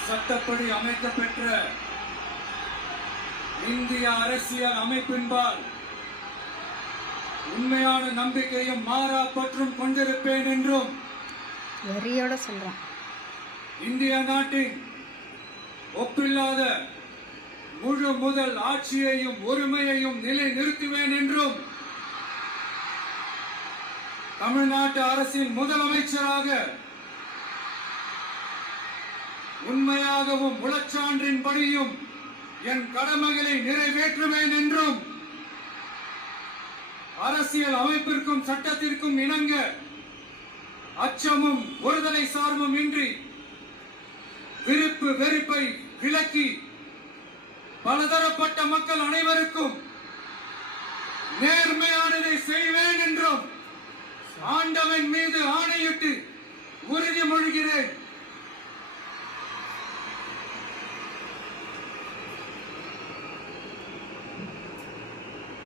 சட்டப்படி அமைக்கப்பெற்ற இந்திய அரசியல் அமைப்பின்பால் உண்மையான நம்பிக்கையும் மாறா பற்றும் கொண்டிருப்பேன் என்றும் வெறியோட சொல்றான். இந்திய நாட்டின் ஒப்பில்லாத முழு முதல் ஆட்சியையும் உரிமையையும் நிலை நிறுத்துவேன் என்றும் தமிழ்நாட்டு அரசின் முதலமைச்சராக உண்மையாகவும் உளச்சான்றின்படியும் என் கடமைகளை நிறைவேற்றுவேன் என்றும் அரசியல் அமைப்பிற்கும் சட்டத்திற்கும் இணங்க அச்சமும் ஒருதலை சார்பும் இன்றி விருப்பு வெறுப்பை விலக்கி பலதரப்பட்ட மக்கள் அனைவருக்கும் நேர்மையானதை செய்வேன் என்றும் ஆண்டவன் மீது ஆணையிட்டு